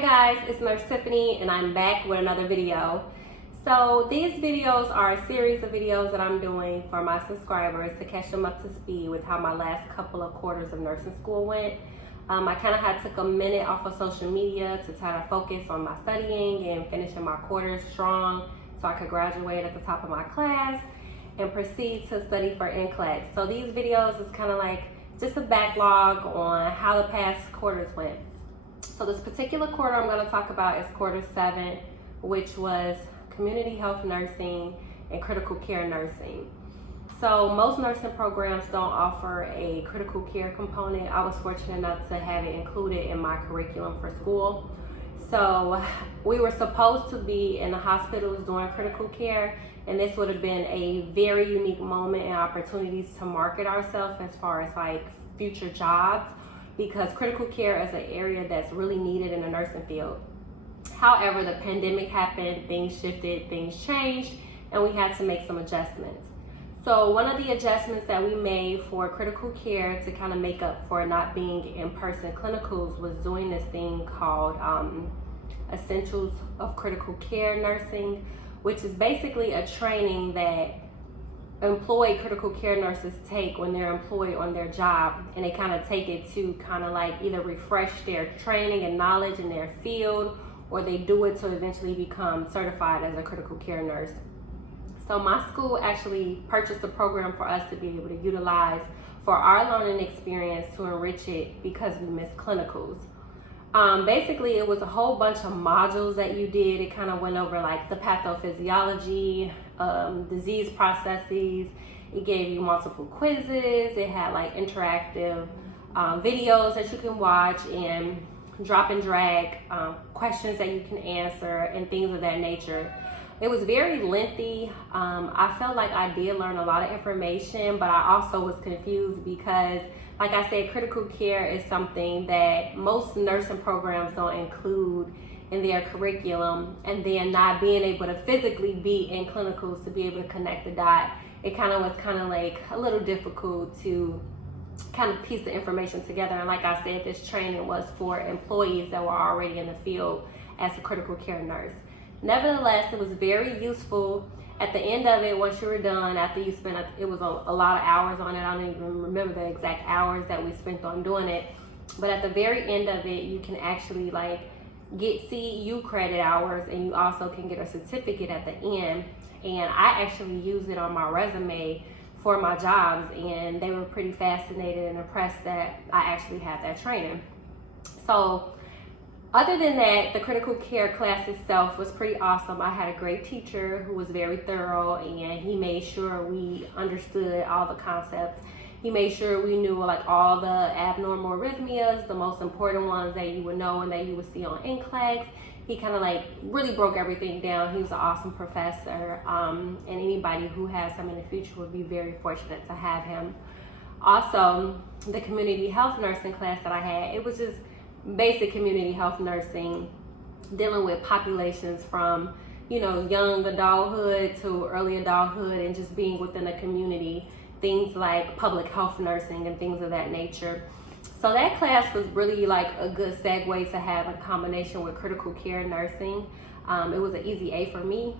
guys, it's Nurse Tiffany and I'm back with another video. So these videos are a series of videos that I'm doing for my subscribers to catch them up to speed with how my last couple of quarters of nursing school went. I kind of took a minute off of social media to try to focus on my studying and finishing my quarters strong so I could graduate at the top of my class and proceed to study for NCLEX. So these videos is kind of like just a backlog on how the past quarters went. So this particular quarter I'm going to talk about is quarter 7, which was community health nursing and critical care nursing. So most nursing programs don't offer a critical care component. I was fortunate enough to have it included in my curriculum for school. So we were supposed to be in the hospitals doing critical care, and this would have been a very unique moment and opportunities to market ourselves as far as like future jobs, because critical care is an area that's really needed in the nursing field. However, the pandemic happened, things shifted, things changed, and we had to make some adjustments. So one of the adjustments that we made for critical care to kind of make up for not being in-person clinicals was doing this thing called Essentials of Critical Care Nursing, which is basically a training that employed critical care nurses take when they're employed on their job, and they kind of take it to kind of like either refresh their training and knowledge in their field, or they do it to eventually become certified as a critical care nurse. So my school actually purchased a program for us to be able to utilize for our learning experience to enrich it because we missed clinicals. Basically, it was a whole bunch of modules that you did. It kind of went over like the pathophysiology, disease processes. It gave you multiple quizzes. It had like interactive videos that you can watch and drop and drag questions that you can answer and things of that nature. It was very lengthy. I felt like I did learn a lot of information, but I also was confused because, like I said, critical care is something that most nursing programs don't include in their curriculum, and then not being able to physically be in clinicals to be able to connect the dot, it kind of was like a little difficult to kind of piece the information together. And like I said, this training was for employees that were already in the field as a critical care nurse. Nevertheless, it was very useful. At the end of it, once you were done, after you spent, it was a lot of hours on it. I don't even remember the exact hours that we spent on doing it. But at the very end of it, you can actually like get CEU credit hours, and you also can get a certificate at the end. And I actually used it on my resume for my jobs, and they were pretty fascinated and impressed that I actually had that training. So other than that, the critical care class itself was pretty awesome. I had a great teacher who was very thorough, and he made sure we understood all the concepts. He made sure we knew like all the abnormal arrhythmias, the most important ones that you would know and that you would see on NCLEX. He kind of like really broke everything down. He was an awesome professor, and anybody who has him in the future would be very fortunate to have him. Also, the community health nursing class that I had, it was just basic community health nursing, dealing with populations from, you know, young adulthood to early adulthood, and just being within a community, things like public health nursing and things of that nature. So that class was really like a good segue to have a combination with critical care nursing. It was an easy A for me.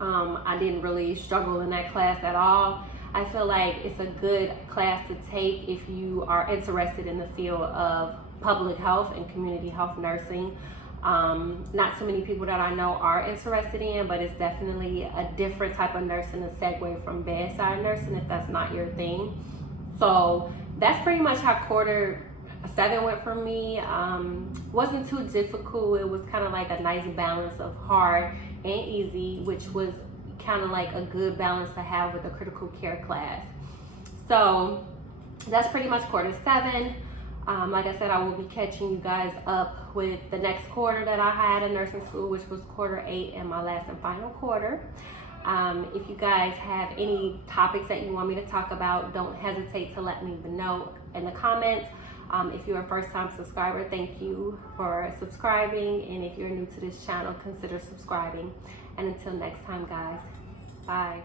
I didn't really struggle in that class at all. I feel like it's a good class to take if you are interested in the field of public health and community health nursing. Not so many people that I know are interested in, but it's definitely a different type of nursing, a segue from bedside nursing if that's not your thing. So that's pretty much how quarter 7 went for me. Wasn't too difficult. It was kind of like a nice balance of hard and easy, which was kind of like a good balance to have with a critical care class. So that's pretty much quarter 7. Like I said, I will be catching you guys up with the next quarter that I had in nursing school, which was quarter 8 and my last and final quarter. If you guys have any topics that you want me to talk about, don't hesitate to let me know in the comments. If you're a first-time subscriber, thank you for subscribing. And if you're new to this channel, consider subscribing. And until next time, guys, bye.